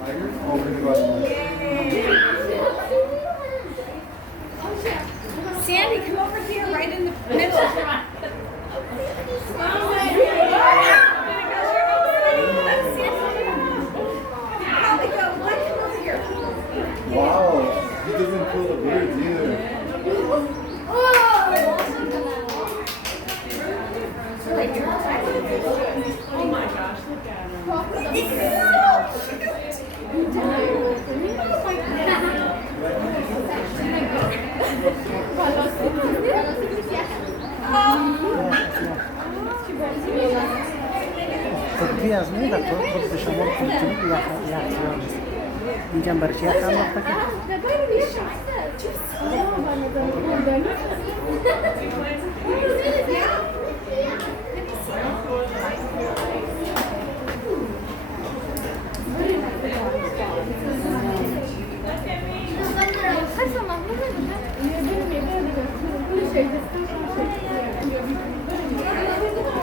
Sandy, come over here, right in the middle. Wow, he doesn't pull the birds either. Oh my gosh, look at him. تطبيق زميلة تربط بشمال كنتم يا اینجا برش یا خام وقت که Her zaman bu ne? Yemin ederim. Böyle şey,